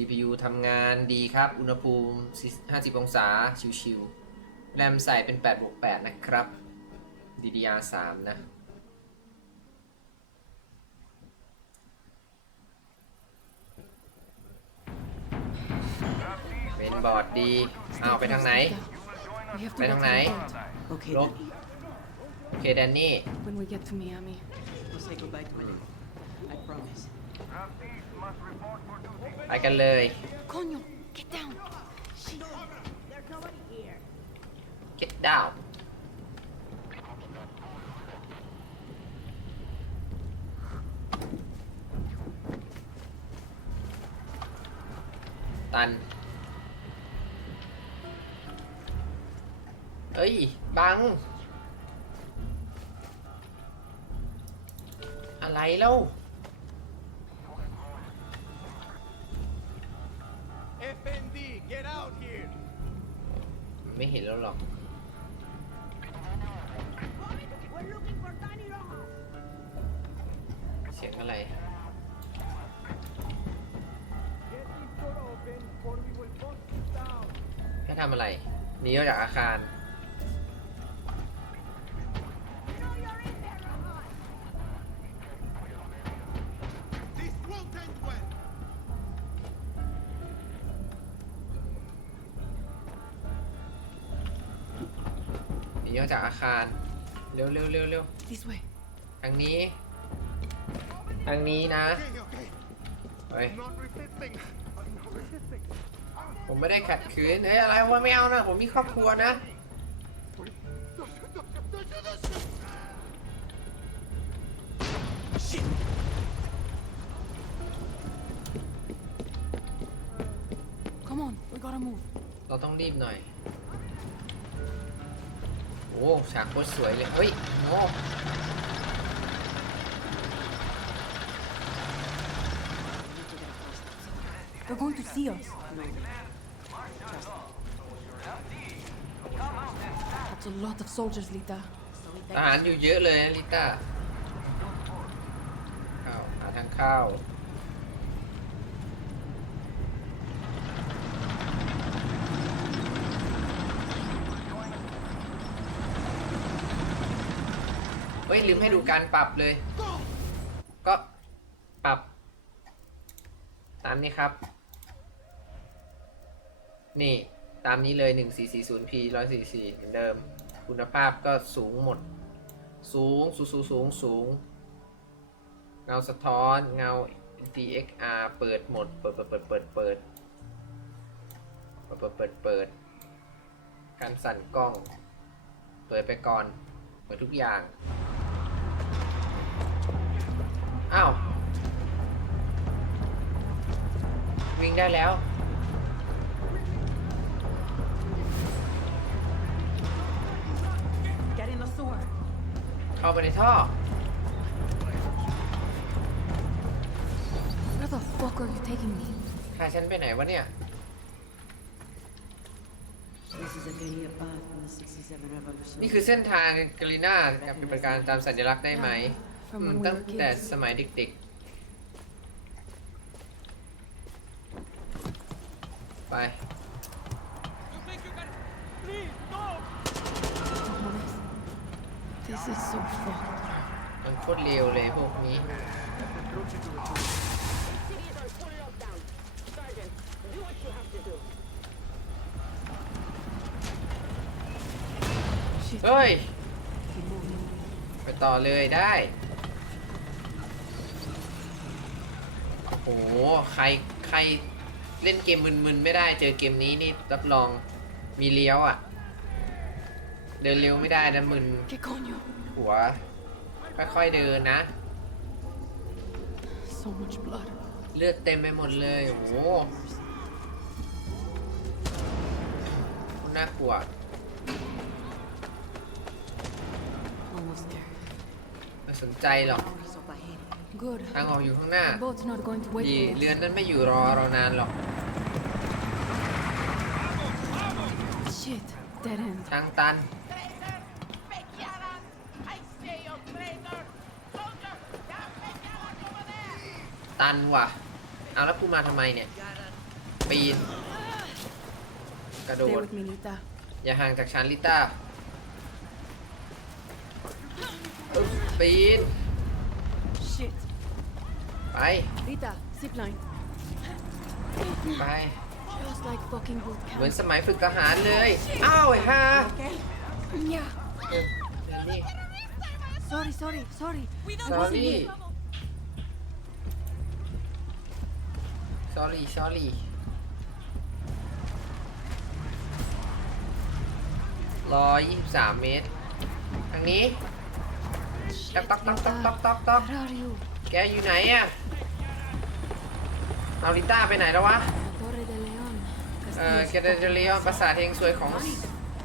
CPU ทำงานดีครับ อุณหภูมิ 50 องศา ชิวๆแรมใส่เป็น8บวก8นะครับ DDR 3 นะ เป็นบอร์ดดีเอาไปทางไหน We have to ไป get ทาง to ไหน the boat โอเคลบ โอเคแดนนี่ when we get to Miami. We'll say goodbye to Elena. I promise. ไปกันเลย Coño, get down. get down ตัน เอ้ย บัง อะไรเล่า ทำอะไรหนีออกจากอาคาร This won't end well. หนีออกจากอาคาร เร็วเร็วเร็วเร็ว This way. ทางนี้ ทางนี้นะ Okay, okay. เฮ้ย Not resisting. I'm not resisting. ผมไม่ได้ขัดขืนเฮ้ยอะไรวะไม่เอานะผมมีครอบครัวนะ Come on, we gotta move. เราต้องรีบหน่อย โอ้ฉากโคตรสวยเลย เฮ้ยโอ้ They're going to see us. That's a lot of soldiers, Lita. ทหารอยู่เยอะเลยนะลิต้าข้าหาทางเข้าวเฮ้ยลืมให้ดูการปรับเลย ก็ปรับ ตามนี้ครับ นี่ ตามนี้เลย 1440p 144เหมือนเดิม คุณภาพก็สูงหมด สูง สูงสูงสูงสูง เงาสะท้อน เงา DXR เปิดหมด เปิดเปิดเปิดเปิดเปิดเปิดเปิดเปิดเปิด การสั่นกล้อง เปิดไปก่อน เปิดทุกอย่าง อ้าว วิ่งได้แล้ว เข้าไปในท่อ Where the fuck are you taking me? พาฉันไปไหนวะเนี่ย This is a guerrilla path from the 67 revolution. นี่คือเส้นทางกาลิน่ากับเป็นประการตามสัญลักษณ์ได้ไหม From อืม when we ตั้ง were แต่ kids. สมัยเด็กๆ ไป This is so fucked. มันโคตรเร็วเลยพวกนี้ Shit. เฮ้ย Keep moving. ไปต่อเลยได้ โอ้โห ใคร ใครเล่นเกมมึนๆ ไม่ได้ เจอเกมนี้นี่รับรองมีเลี้ยวอะ เดินเร็วไม่ได้นะมึน ¿Qué coño? หัว ค่อยๆเดินนะ So much blood. เลือดเต็มไปหมดเลย โอ้โหน่ากลัว Almost there. ไม่สนใจหรอก Door's up ahead. Good. ทางออกอยู่ข้างหน้า The boat's not going to wait ดี for เรือน us. นั้นไม่อยู่รอเรานานหรอก Shit. Dead end. ทางตัน ตันว่ะ เอาแล้วกูมาทำไมเนี่ย Got ปีน กระโด Stay ด with me, Lita. อย่าห่างจากฉันลิต้าอึ๊บปีน Shit. ไป Lita, zip line. ไป Just like fucking boot เหมือน camp. สมัยฝึกทหารเลย อ้าวไอ้ห่า Yeah. เออเดี๋ยวนี่ Sorry, sorry, sorry. sorry sorry sorry ร้อยยี่สิบสามเมตร ทางนี้ต๊อกต๊อกต๊อกต๊อกต๊อกต๊อกต๊อก Where are you? แกอยู่ไหนอะเอาลิต้าไปไหนแล้ววะ La Torre de León. เออ Castillo แกเดเรียนปราสาทเฮงสวยของ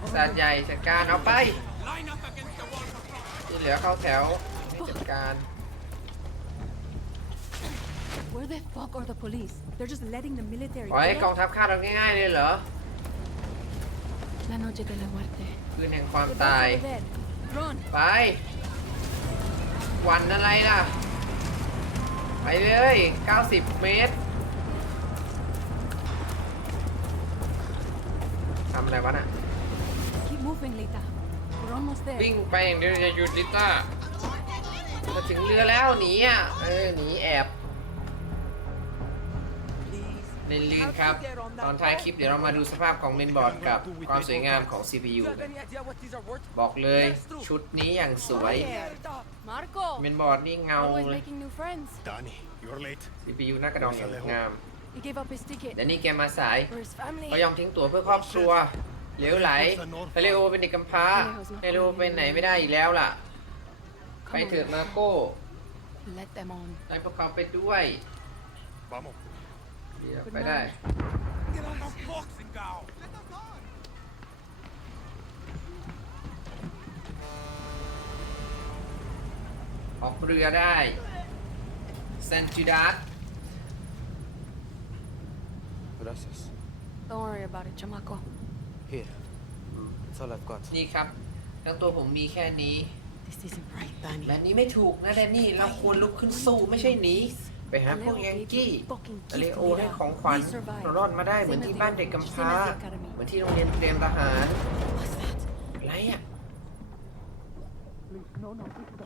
ปราสาทใหญ่จัดการเอาไป ที่เหลือเข้าแถวให้จัดการ the fuck are the police? They're just letting the military ปล่อยให้ do กอง that? ทัพฆ่าเราง่ายๆเลยเหรอ La noche de la muerte. คืนแห่งความ The ตาย boats over there. Run. ไป วันอะไรล่ะ ไปเลย 90 เมตรทำอะไรวะน่ะ Keep moving, Lita. We're almost there. วิ่งไปอย่างเดียวอย่าหยุดลิต้าจะถึงเรือแล้วหนีอะ เออหนีแอบ Please. เล่นลื่นครับ ตอนท้ายคลิปเดี๋ยวเรามาดูสภาพของเมนบอร์ดกับความสวยงามของ CPU You have any idea what these are worth? บอกเลยชุดนี้อย่างสวย Marco. เมนบอร์ดนี่เงา Always เลย making new friends. Danny, you're late. CPU หน้ากระดองอย่างงาม He gave up his ticket แต่นี่แกมาสาย for his family. เขายอมทิ้งตั๋วเพื่อครอบครัวเหลวไหลเฮเลโอเป็นเด็กกำพร้าเฮเลโอไปไหนไม่ได้อีกแล้วล่ะ ไปเถิดมาโก้ Let them on. ให้พวกเขาไปด้วย Vamos. เดี๋ยวไปได้ Get on the boxing gown. ออกเรือได้เซนจูดัส Gracias. Don't worry about it, chamaco. Here. That's all I've got. นี่ครับ ทั้งตัวผมมีแค่นี้ This isn't right, Danny. แบบนี้ไม่ถูกนะแดนนี่ เราควรลุกขึ้นสู้ไม่ใช่หนี ไปหาพวกยังกี้อเลโอให้ของขวัญเรารอดมาได้เหมือนที่บ้านเด็กกำพร้า เหมือนที่โรงเรียนเตรียมทหาร What's that? อะไรอะ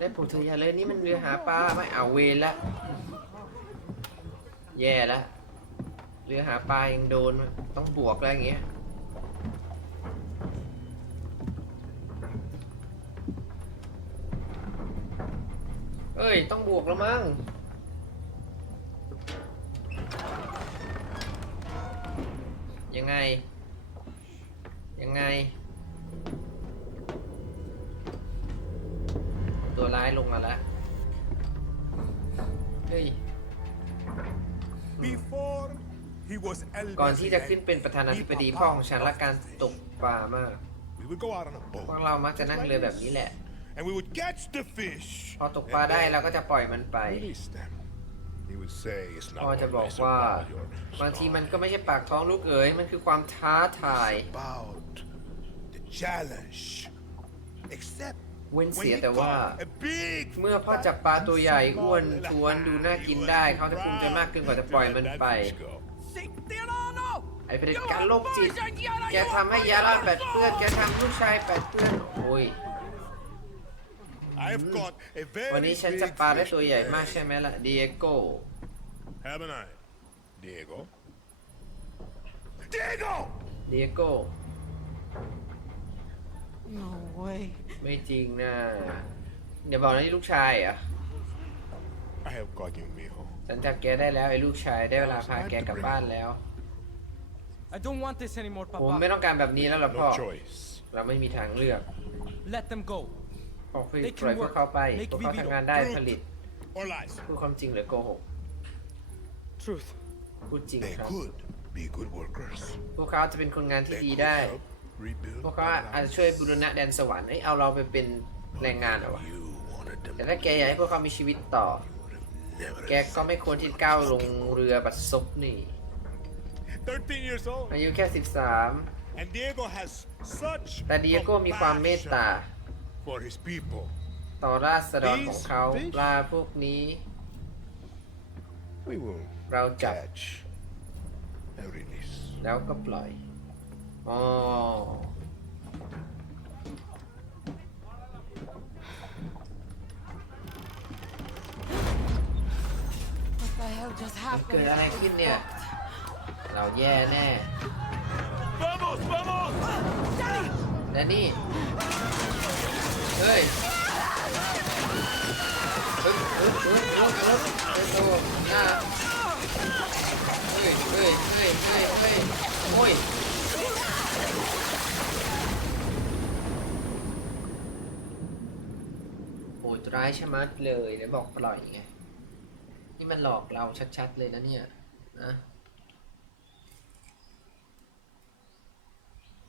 ได้โปรดเธออย่าเลยนี่มันเรือหาปลาไม่เอาเวรละ แย่ละเรือหาปลายังโดนต้องบวกแล้วอย่างเงี้ยเอ้ย ต้องบวกแล้วมั้ง ยังไง ยังไง ตัวร้ายลงมาแล้วเฮ้ย Before he was El ก่อนที่จะขึ้น Presidente, เป็นประธานาธิบดี he พ่อของฉัน loved รักการตกปลามาก We would go out on a พวก boat เรามักจะนั่งเรือแบบนี้แหละ and we would catch the fish. พอตกปลา and ได้ then เราก็จะปล่อยมันไป Release them. He would say it's พ่อ not จะบอก always ว่า about your บางทีมัน stomach. ก็ไม่ใช่ปากท้องลูกเอ๋ยมันคือความท้าทาย It's about the challenge. Except เว้น when เสีย he แต่ว่า caught a big เมื่อพ่อจับปลาตัวใหญ่อ้วนทวนดูน่ากินได้ เขาจะภูมิใจมากเกินกว่าจะปล่อยมันไป Sin tirano! ไอ้เผด็จการโรคจิต แกทำให้ยาลาแปดเปื้อน แกทำลูกชายแปดเปื้อน โอ้ย I've got a very วันนี้ฉันจับ big ปลาได้ fish ตัวใหญ่ today. มากใช่ไหมล่ะเดียโก้ Haven't I, Diego? Diego! เดียโก้ No way. ไม่จริงนะอย่าบอกนะนี่ลูกชายเหรอะ I have got you, mijo. ฉันจับแกได้แล้วไอ้ลูกชายได้เวลาพาแกกลับบ้านแล้ว I don't want this anymore, ผมไม่ Papa. ต้องการแบบนี้แล้วล่ะพ่อ No choice. เราไม่มีทางเลือก Let them go. พ่อปล่อยพวกเขาไปพวกเขาทำงานได้ผลิต Or lies. พูดความจริงหรือโกหก Truth. พูดจริง They ครับ could be good workers. พวกเขาจะเป็นคนงานที่ They ดี could ได้ help rebuild พวกเขา our อาจจะ lives. ช่วยบูรณะแดนสวรรค์เอ้ยเอาเราไปเป็นแรงงานเหรอวะ You wanted them แต่ถ้าแกอยากให้พวกเขามีชีวิตต่อ never แกก็ไม่ควรที่ก้าวลงเรือบัดซบนี่ 13 years old. อายุแค่ And Diego has such 13แต่เดียโก้มีความเมตตา compassion for his people. ต่อราษฎรของเขาปลาพวกนี้ We will เราจับ catch and release. แล้วก็ปล่อย อ๋อ What the hell just เกิด happened? อะไรขึ้นเนี่ย เราแย่แน่ Vamos, vamos! และนี่ เฮ้ยเฮ้ยเฮ้ยเฮ้ยเฮ้ยเฮ้ยเฮ้ยโตหน้าเฮ้ยเฮ้ยเฮ้ยเฮ้ยเฮ้ยโอ้ยโหดร้ายชะมัดเลยแล้วบอกปล่อยไงนี่มันหลอกเราชัดๆเลยนะเนี่ยนะ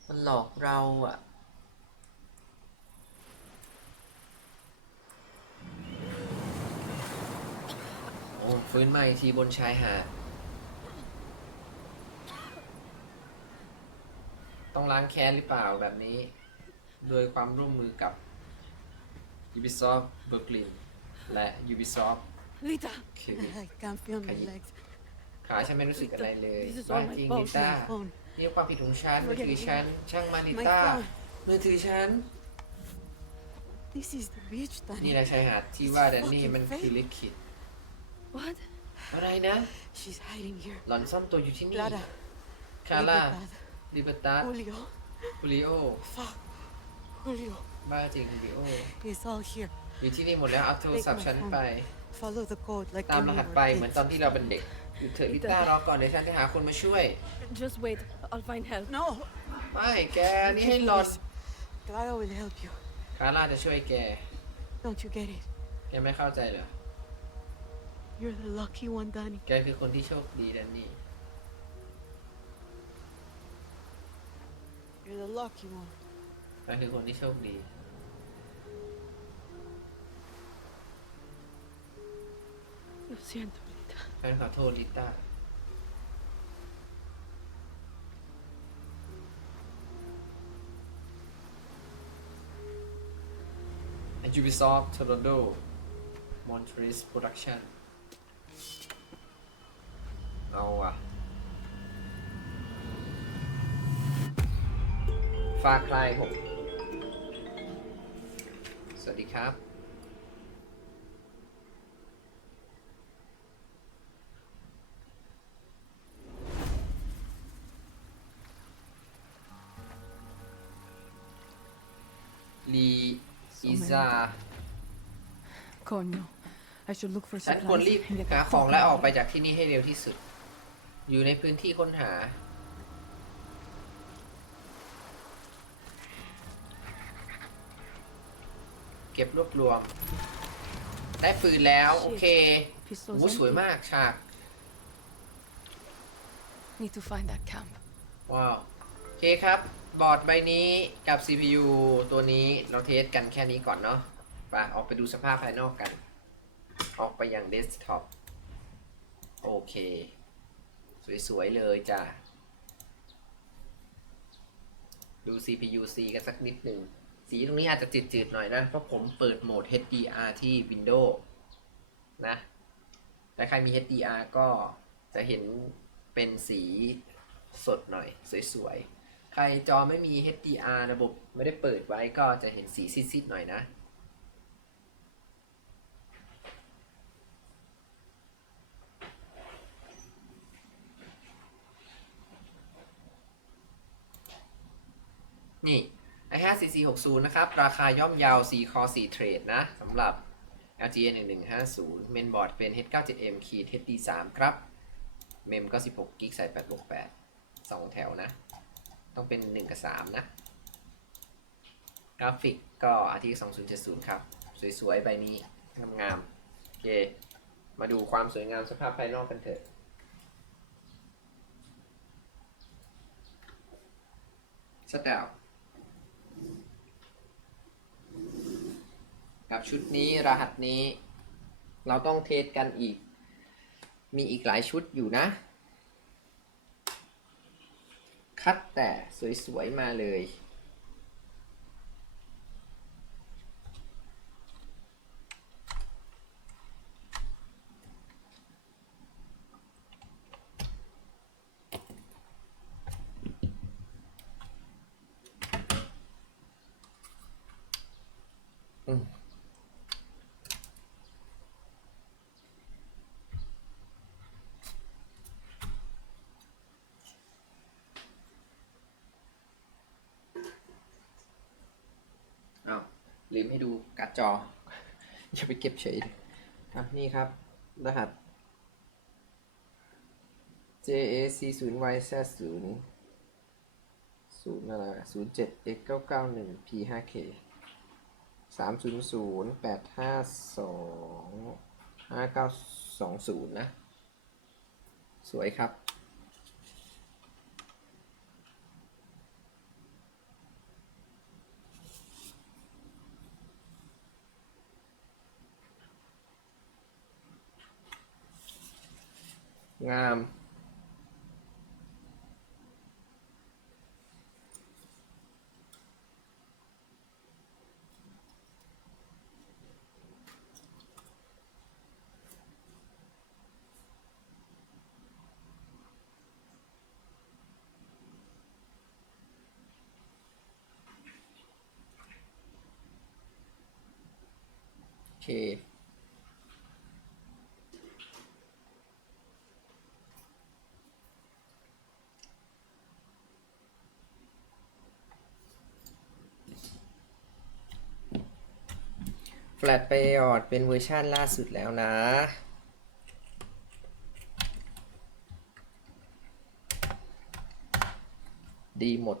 มันหลอกเราอะ อ้ฟื้นมาอีกทีบนชายหาด ต้องล้างแค้นหรือเปล่าแบบนี้ โดยความร่วมมือกับ Ubisoft Brooklyn และ Ubisoft Lita, Quebec I can't feel my Can you- legs. ขาฉันไม่รู้สึกอะไรเลย This is บ้า all my จริง fault. ลิต้า My phone. นี่ความผิดของฉันมือถือฉันช่างมาลิ My ต้า phone. มือถือฉัน This is the beach, นี่ Danny. แหละชายหาดที่ว่าแดนนี่ Fucking มันคือ fake. ลิขิต what? อะไรนะ She's hiding here. หล่อนซ่อนตัวอยู่ที่นี่ Clara. คาร่า Libertad. ลิเบตัส Julio. คูริโอ Fuck. Julio. บ้าจริงคูริโอ It's all here. อยู่ที่นี่หมดแล้วเอาโทรศัพท์ฉันไป Follow the code like ตาม when ร we หัส were ไป เหมือน kids. ตอนที่เราเป็นเด็กอยู่เถอะลิต้ารอก่อนเดี๋ยวฉันจะหาคนมาช่วย Just wait. I'll find help. No. ไม่แกนี่ให้หลอน Clara will help you. คาร่าจะช่วยแก Don't you get it? แกไม่เข้าใจเหรอ You're the lucky one, Danny. แกคือคนที่โชคดีแดนนี่ You're the lucky one. แกคือคนที่โชคดี Lo siento, Lita. ฉันขอโทษลิต้า Ubisoft Toronto Montreal Production เอาอะฟาคลายหกสวัสดีครับ ลีอิซา Coño. I should look for ฉันควร supplies รีบ and get หา the ของ fuck และ out อ of อกไป here. จากที่นี่ให้เร็วที่สุด อยู่ในพื้นที่ค้นหา เก็บรวบรวม ได้ปืนแล้ว โอเค Pistols โอ้สวย empty. มากฉาก Need to find that camp. ว้าว โอเคครับ บอร์ดใบนี้กับ CPU ตัวนี้เราเทสกันแค่นี้ก่อนเนาะไปออกไปดูสภาพภายนอกกัน ออกไปยังเดสก์ท็อป โอเค สวยๆเลยจ้ะ ดู CPU C กันสักนิดหนึ่ง สีตรงนี้อาจจะจืดๆหน่อยนะ เพราะผมเปิดโหมด HDR ที่ Windows นะและใครมี HDR ก็จะเห็นเป็นสีสดหน่อย สวยๆ ใครจอไม่มี HDR ระบบไม่ได้เปิดไว้ก็จะเห็นสีซีดๆหน่อยนะ นี่ i5 4460 นะครับ ราคาย่อมเยาว 4 core 4เทรดนะสำหรับ LGA 1150 เมนบอร์ดเป็น H97M ขีด HD3 ครับ เมมก็16กิกใส่8บวก8 2 แถวนะ ต้องเป็น 1 กับ 3 นะ กราฟิกก็ RTX 2070 ครับ สวย ๆ ใบนี้ งามๆโอเค มาดูความสวยงามสภาพภายนอกกันเถอะสับ ชุดนี้รหัสนี้ เราต้องเทสกันอีก มีอีกหลายชุดอยู่นะ คัดแต่สวยๆมาเลย ลืมให้ดูการ์ดจอ อย่าไปเก็บเฉยอะนี่ครับ รหัส JAC 0 YZ 0 0อะไร0 7 X 9 9 1 P 5 K 3 0 0 8 5 2 5 9 2 0 นะ สวยครับ งาม โอเค แฟลตไปออดเป็นเวอร์ชันล่าสุดแล้วนะ ดีหมด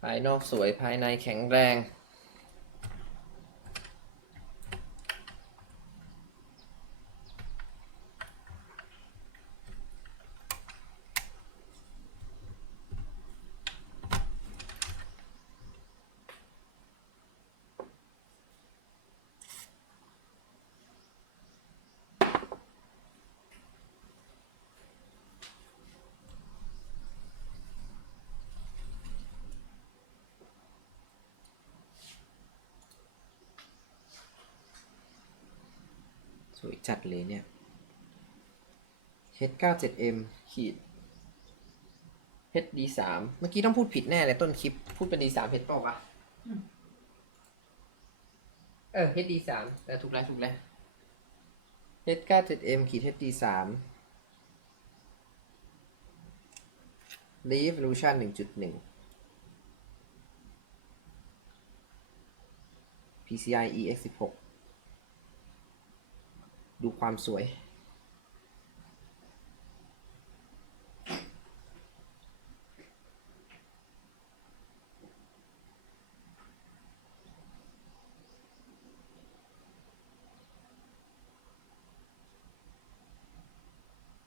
ภายนอกสวยภายในแข็งแรง สวยจัดเลยเนี่ย H97M ขีด HD3 เมื่อกี้ต้องพูดผิดแน่เลยต้นคลิป พูดเป็น D3 H ปล่าวะเออ HD3 แต่ถูกแล้วถูกแล้ว H97M ขีด HD3 Revolution 1.1 PCI EX16 ดูความสวย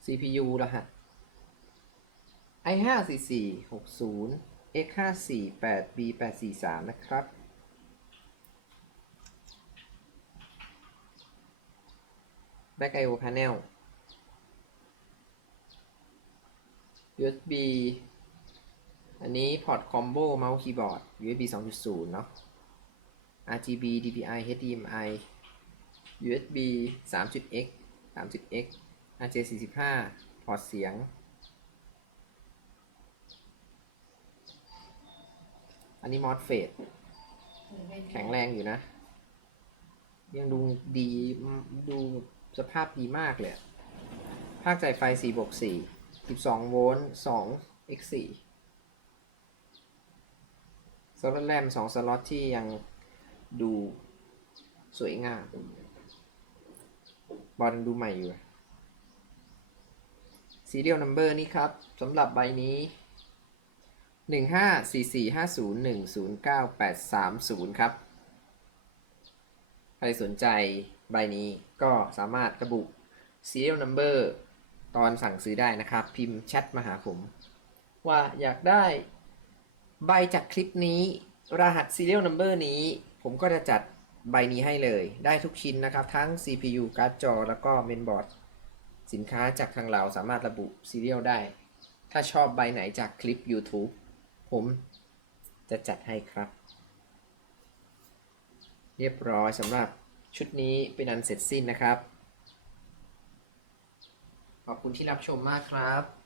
CPU รหัส i 5 4 4 6 0 x 5 4 8 b 8 4 3นะครับ Back IO Panel USB อันนี้พอร์ตคอมโบเมาส์คีย์บอร์ด USB 2.0 เนาะ RGB DPI HDMI USB 3.x 3.x RJ45 พอร์ตเสียง อันนี้มอสเฟดแข็งแรงอยู่นะ ยังดูดีดู สภาพดีมากเลย ภาคจ่ายไฟ4บวก4 12 โวลต์2 x 4สล็อตแรม 2 สล็อตที่ยังดูสวยงาม บอลดูใหม่อยู่ serial number นี่ครับสำหรับใบนี้ 154450109830 ครับ ใครสนใจ ใบนี้ก็สามารถระบุ serial number ตอนสั่งซื้อได้นะครับ พิมพ์แชทมาหาผม ว่าอยากได้ใบจากคลิปนี้ รหัส serial number นี้ ผมก็จะจัดใบนี้ให้เลยได้ทุกชิ้นนะครับ ทั้ง CPU การ์ดจอ แล้วก็เมนบอร์ดสินค้าจากทางเราสามารถระบุ serial ได้ ถ้าชอบใบไหนจากคลิป YouTube ผมจะจัดให้ครับ เรียบร้อยสำหรับ ชุดนี้เป็นอันเสร็จสิ้นนะครับ ขอบคุณที่รับชมมากครับ